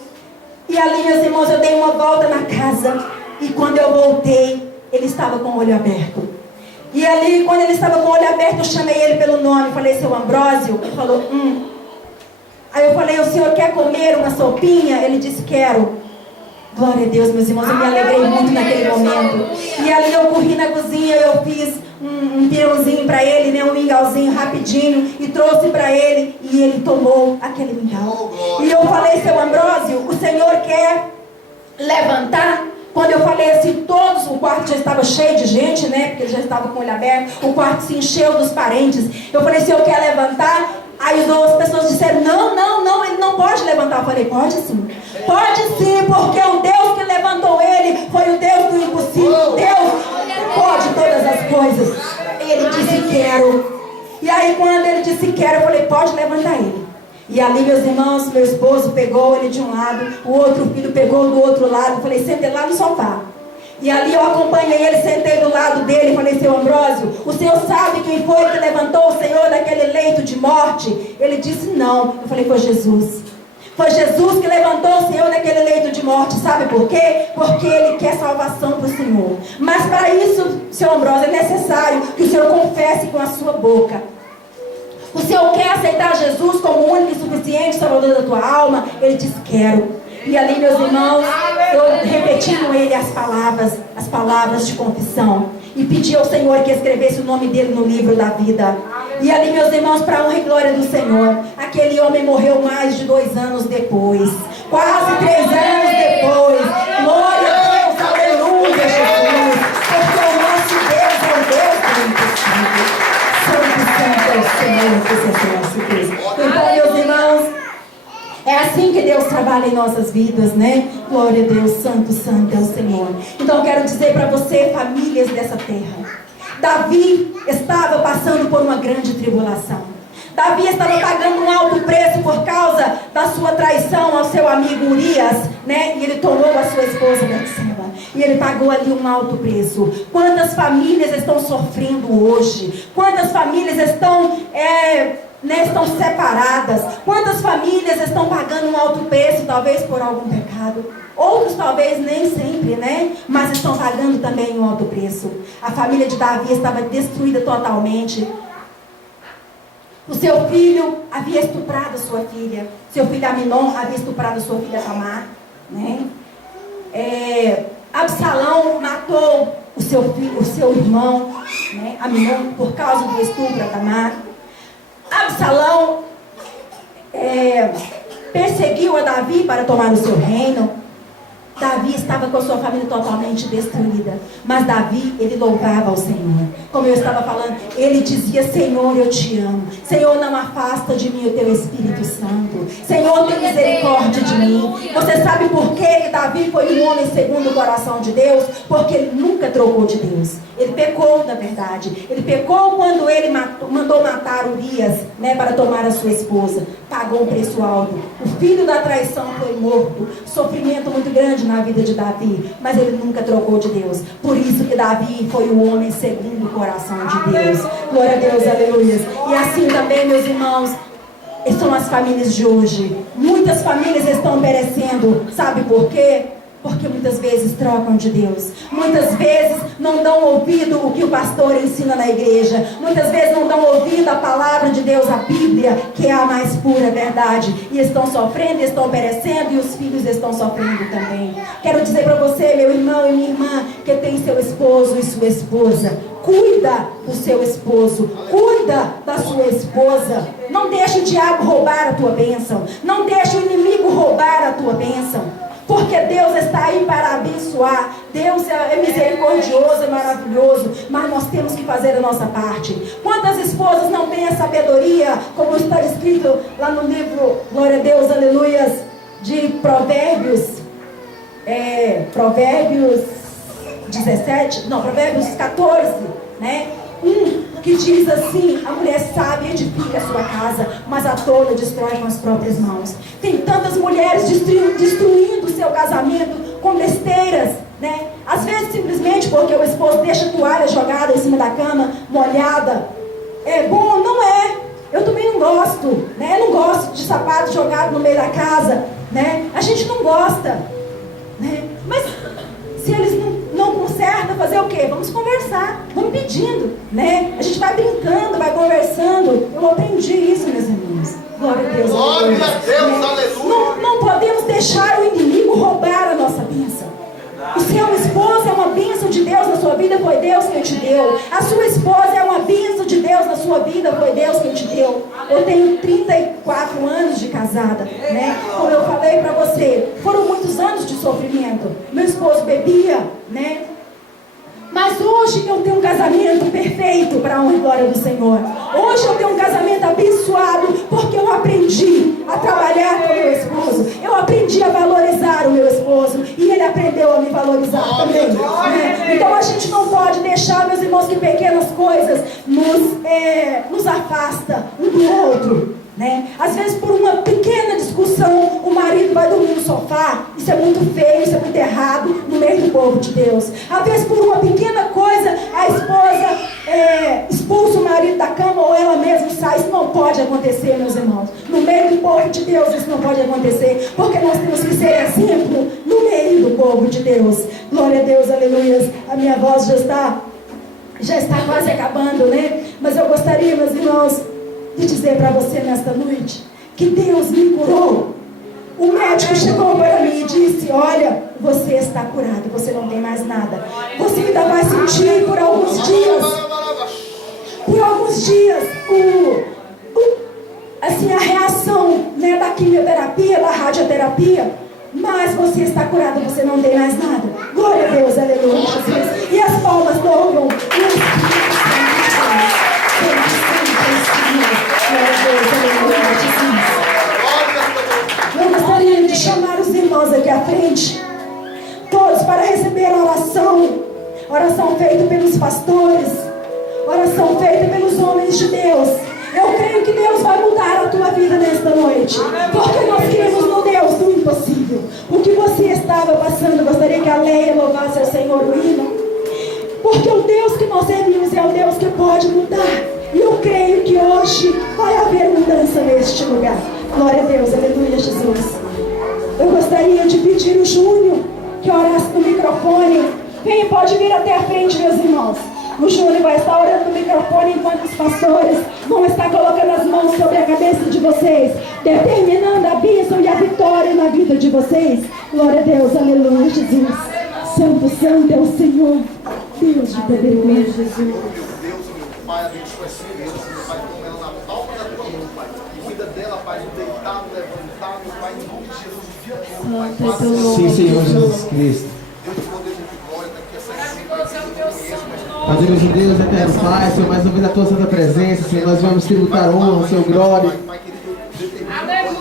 e ali, meus irmãos, eu dei uma volta na casa, e quando eu voltei, ele estava com o olho aberto. E ali, quando ele estava com o olho aberto, eu chamei ele pelo nome. Falei: seu Ambrósio? Ele falou: Aí eu falei: o senhor quer comer uma sopinha? Ele disse: quero. Glória a Deus, meus irmãos, eu me alegrei muito naquele momento. E ali eu corri na cozinha, eu fiz um pirãozinho para ele, né, um mingauzinho rapidinho, e trouxe para ele, e ele tomou aquele mingau. E eu falei: seu Ambrósio, o senhor quer levantar? Quando eu falei assim, o quarto já estava cheio de gente, né? Porque ele já estava com o olho aberto. O quarto se encheu dos parentes. Eu falei: se eu quer levantar? Aí as pessoas disseram: não, ele não pode levantar. Eu falei: pode sim. Pode sim, porque o Deus que levantou ele foi o Deus do impossível. Deus pode todas as coisas. Ele disse: quero. E aí quando ele disse: quero, eu falei: pode levantar ele. E ali, meus irmãos, meu esposo pegou ele de um lado, o outro filho pegou do outro lado. Eu falei: senta lá no sofá. E ali eu acompanhei ele, sentei do lado dele e falei: seu Ambrósio, o senhor sabe quem foi que levantou o Senhor daquele leito de morte? Ele disse: não. Eu falei: foi Jesus. Foi Jesus que levantou o Senhor daquele leito de morte. Sabe por quê? Porque Ele quer salvação para o Senhor. Mas para isso, seu Ambrósio, é necessário que o Senhor confesse com a sua boca. O Senhor quer aceitar Jesus como o único e suficiente Salvador da tua alma? Ele diz: quero. E ali, meus irmãos, eu repeti com ele as palavras de confissão. E pedi ao Senhor que escrevesse o nome dele no livro da vida. E ali, meus irmãos, para a honra e glória do Senhor, aquele homem morreu mais de 2 anos depois. Quase 3 anos depois. Glória a Deus, aleluia, Jesus. Porque o nosso Deus é o Deus do impossível. Santo é o Senhor que se nosso Deus. Então, meus irmãos, é assim que Deus trabalha em nossas vidas, né? Glória a Deus, santo é o Senhor. Então eu quero dizer para você, famílias dessa terra, Davi estava passando por uma grande tribulação. Davi estava pagando um alto preço por causa da sua traição ao seu amigo Urias, né? E ele tomou a sua esposa Betseba. E ele pagou ali um alto preço. Quantas famílias estão sofrendo hoje? Quantas famílias estão separadas? Quantas famílias estão pagando um alto preço, talvez por algum pecado? Outros talvez nem sempre, né? Mas estão pagando também um alto preço. A família de Davi estava destruída totalmente. O seu filho havia estuprado a sua filha. Seu filho Aminon havia estuprado a sua filha Tamar, né? Absalão matou o seu irmão, né, Aminon, por causa do estupro a Tamar. Absalão perseguiu a Davi para tomar o seu reino. Davi estava com a sua família totalmente destruída. Mas Davi, ele louvava ao Senhor. Como eu estava falando, ele dizia: Senhor, eu te amo. Senhor, não afasta de mim o teu Espírito Santo. Senhor, tem misericórdia de mim. Você sabe por que Davi foi um homem segundo o coração de Deus? Porque ele nunca trocou de Deus. Ele pecou, na verdade. Ele pecou quando ele mandou matar Urias, né, para tomar a sua esposa. Pagou um preço alto. O filho da traição foi morto. Sofrimento muito grande na vida de Davi. Mas ele nunca trocou de Deus. Por isso que Davi foi o homem segundo o coração de Deus. Glória a Deus, aleluia. E assim também, meus irmãos, são as famílias de hoje. Muitas famílias estão perecendo. Sabe por quê? Porque muitas vezes trocam de Deus. Muitas vezes não dão ouvido o que o pastor ensina na igreja. Muitas vezes não dão ouvido a palavra de Deus, a Bíblia, que é a mais pura verdade. E estão sofrendo, estão perecendo, e os filhos estão sofrendo também. Quero dizer para você, meu irmão e minha irmã, que tem seu esposo e sua esposa. Cuida do seu esposo. Cuida da sua esposa. Não deixe o diabo roubar a tua bênção. Não deixe o inimigo roubar a tua bênção. Porque Deus está aí para abençoar. Deus é misericordioso, é maravilhoso. Mas nós temos que fazer a nossa parte. Quantas esposas não têm a sabedoria, como está escrito lá no livro, glória a Deus, aleluias, de Provérbios. Provérbios 17, não, Provérbios 14, né? Que diz assim: a mulher sábia edifica a sua casa, mas a tola destrói com as próprias mãos. Tem tantas mulheres destruindo o seu casamento com besteiras, né? Às vezes simplesmente porque o esposo deixa a toalha jogada em cima da cama, molhada. É bom? Não é. Eu também não gosto, né? Eu não gosto de sapato jogado no meio da casa, né? A gente não gosta, né? Mas se eles não consertam, fazer o quê? Vamos conversar, vamos pedindo, né? A gente vai brincando, vai conversando. Eu aprendi isso, meus irmãos. Glória a Deus. Glória a Deus, aleluia. Não podemos deixar o inimigo roubar a nossa bênção. O seu esposo é uma bênção de Deus na sua vida, foi Deus quem te deu. A sua esposa é uma bênção de Deus na sua vida, foi Deus quem te deu. Eu tenho 34 anos de casada, né? Como eu falei para você, foram muitos anos de sofrimento. Meu esposo bebia, né? Mas hoje eu tenho um casamento perfeito para a honra e glória do Senhor. Hoje eu tenho um casamento abençoado porque eu aprendi a trabalhar com o meu esposo. Eu aprendi a valorizar o meu esposo e ele aprendeu a me valorizar também, né? Então a gente não pode deixar, meus irmãos, que pequenas coisas nos afasta um do outro, né? Às vezes por uma pequena discussão o marido vai dormir no sofá. Isso é muito feio, isso é muito errado no meio do povo de Deus. Às vezes por uma pequena coisa a esposa expulsa o marido da cama ou ela mesma sai. Isso não pode acontecer, meus irmãos. No meio do povo de Deus isso não pode acontecer, porque nós temos que ser exemplo no meio do povo de Deus. Glória a Deus, aleluia. A minha voz já está quase acabando, né? Mas eu gostaria, meus irmãos, de dizer para você nesta noite que Deus me curou. O médico chegou para mim e disse: olha, você está curado, você não tem mais nada. Você ainda vai sentir por alguns dias assim, a reação, né, da quimioterapia, da radioterapia, mas você está curado, você não tem mais nada. Glória a Deus, aleluia, Jesus. E as palmas louvam o Espírito Santo. Eu gostaria de chamar os irmãos aqui à frente, todos, para receber a oração feita pelos pastores, noite, porque nós cremos no Deus do impossível. O que você estava passando, gostaria que a Leia louvasse ao Senhor o hino, porque o Deus que nós servimos é o Deus que pode mudar. E eu creio que hoje vai haver mudança neste lugar. Glória a Deus, aleluia, Jesus. Eu gostaria de pedir o Júnior que orasse no microfone. Vem, pode vir até a frente, meus irmãos. O Júnior vai estar orando no microfone enquanto os pastores vão estar colocando as mãos sobre a cabeça de vocês, determinando a bênção e a vitória na vida de vocês. Glória a Deus, aleluia, Jesus. Santo, santo é o Senhor, Deus de poder, Jesus. Pai, abençoa essa criança, Pai, toma ela na palma da tua mão, Pai. Cuida dela, Pai, no deitado, levantado, Pai, em nome de Jesus, Pai. Sim, Senhor Jesus Cristo. Deus de poder de glória, que essa Fazemos de Deus, eterno Pai, Senhor, mais uma vez a tua santa presença, Senhor, nós vamos tributar honra, Senhor, glória.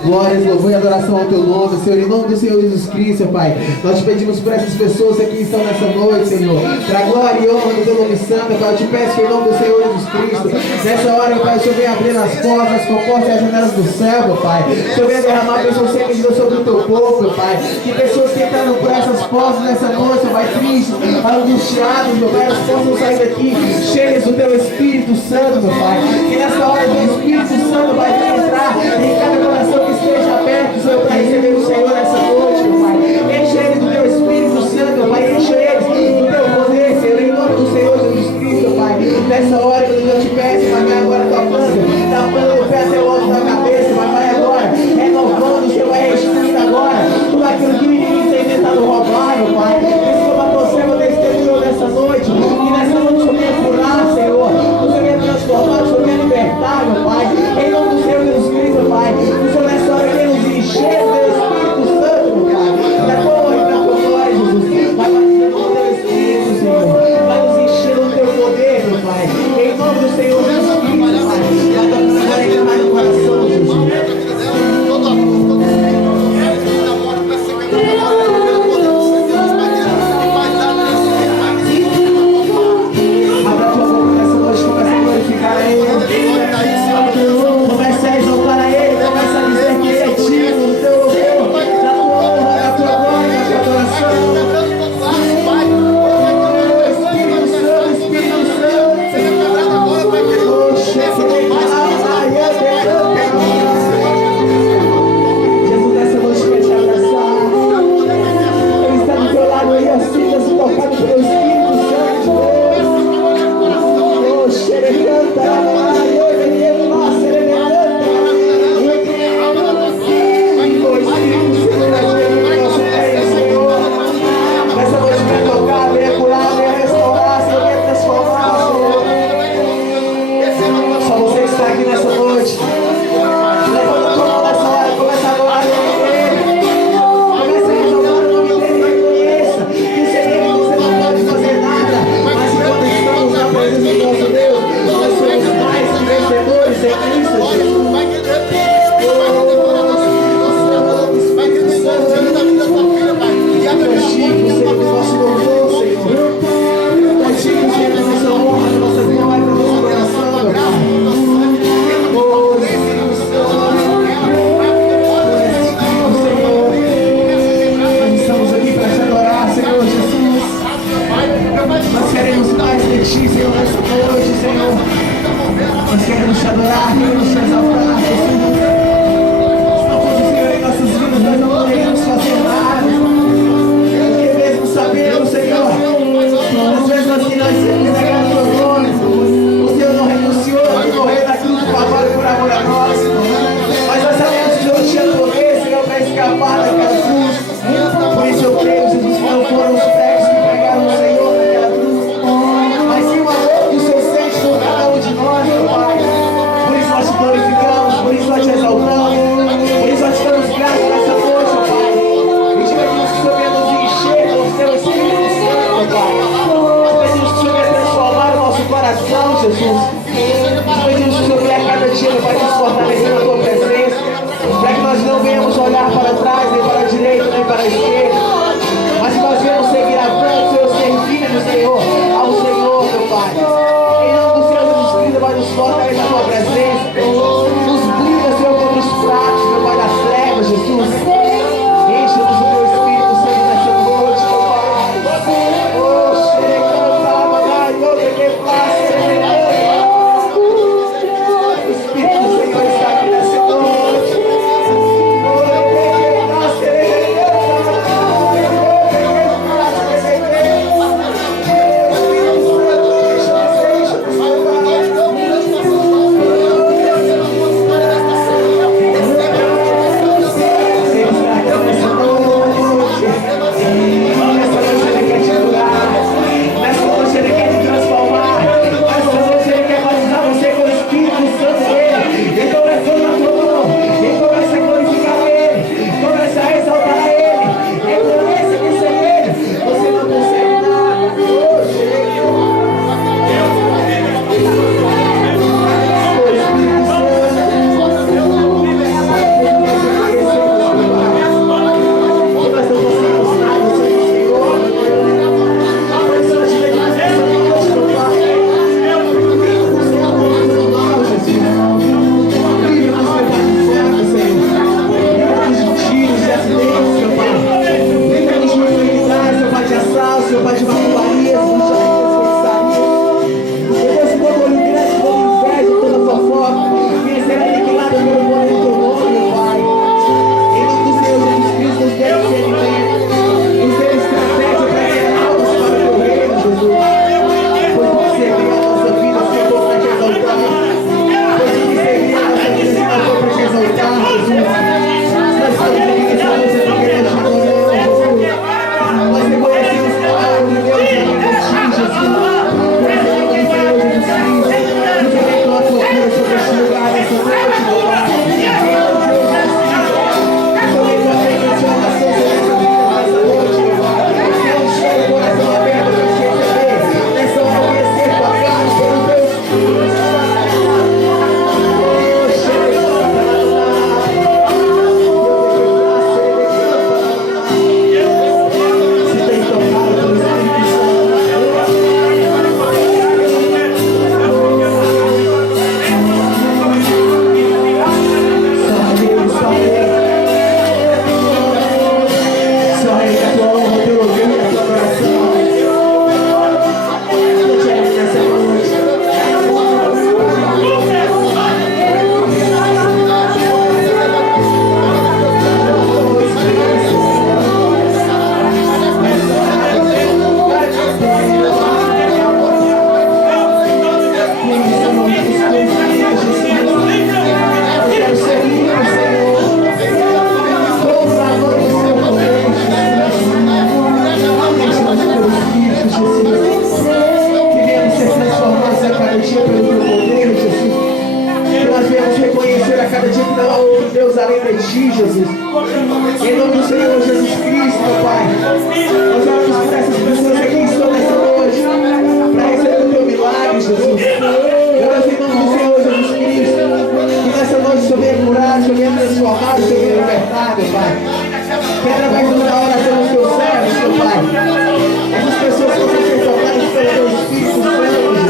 Glórias, louvor e adoração ao teu nome, Senhor, em nome do Senhor Jesus Cristo, Pai. Nós te pedimos por essas pessoas que aqui estão nessa noite, Senhor, para glória e honra do teu nome santo, Pai. Eu te peço que em nome do Senhor Jesus Cristo, nessa hora, Pai, o Senhor venha abrir as portas, as comportas e as janelas do céu, meu Pai. O Senhor venha derramar pessoas sem medida sobre o teu povo, meu Pai. Que pessoas que entraram por essas portas nessa noite, Pai, tristes, angustiados, meu Pai, elas possam sair daqui cheias do teu Espírito Santo, meu Pai. Que nessa hora o teu Espírito Santo vai entrar em cada coração que esteja aberto, Senhor, para receber o Senhor nessa noite, meu Pai. Enche eles do teu Espírito Santo, meu Pai. Enche eles do teu poder, Senhor, em nome do Senhor Jesus Cristo, Pai. Nessa hora que eu te peço, Pai, vai agora a tua planta, da planta do pé até o alto da cabeça, Pai, vai agora, renovando, Senhor, vai restituindo agora tudo aquilo que o inimigo tem tentado roubar, meu Pai. Esse como a tua serva testemunhou nessa noite, e nessa noite o Senhor venha curar, Senhor, o Senhor venha transformar, o Senhor venha libertar, meu Pai, em nome do Senhor Jesus Cristo, Pai. O Senhor nessa hora venha nos encher do teu Espírito Santo, meu Pai, da tua honra e da tua glória, Jesus. Vai batizando com o teu Espírito, Senhor, vai nos encher do teu poder, meu Pai, em nome do Senhor Jesus Cristo, Pai. Vai batizando agora ainda mais no coração, Jesus. Nos brinda, Senhor, contra os fracos, meu Pai. além de ti, Jesus. Em nome do Senhor Jesus Cristo, meu Pai. Nós oramos por essas pessoas aqui que estão nessa noite, para receber o teu milagre, Jesus. Deus, em nome do Senhor Jesus Cristo, que nessa noite o Senhor venha curar, o Senhor venha transformar, o Senhor venha libertar, meu Pai. Que através da oração dos teus servos, meu Pai, essas pessoas possam ser tocadas pelo teu Espírito Santo, Jesus.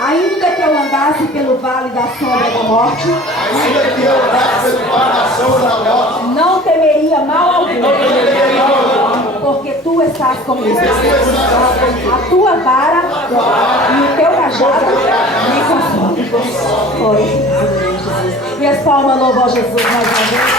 Ainda que eu andasse pelo vale da sombra da morte, não temeria mal algum, porque tu estás comigo. A tua vara e o teu cajado me consolam. Foi. E as palmas louvam a Jesus mais uma vez.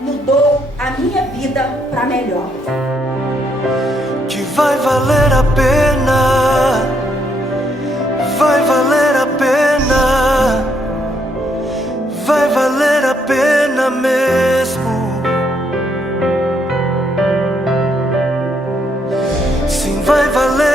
Mudou a minha vida para melhor. Que vai valer a pena, vai valer a pena, vai valer a pena mesmo. Sim, vai valer